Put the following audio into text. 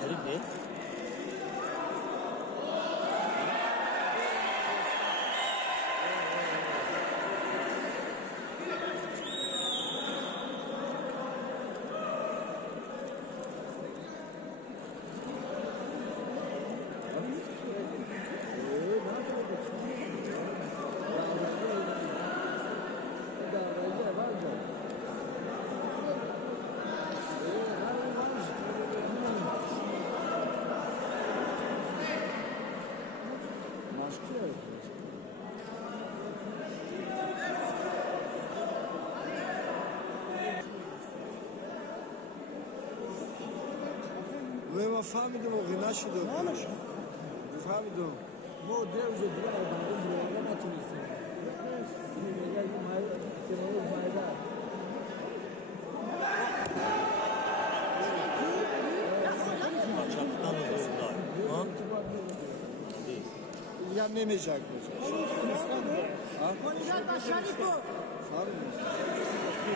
Şerif ne? ما فهمیدم و غنا شده فهمیدم ما دیروز دیگه بندم دیگه نتونستیم میگه مایده Çaptan uzunlar. Ha? Ya memecek mi? Ha? Şerif bu. Sarı mı?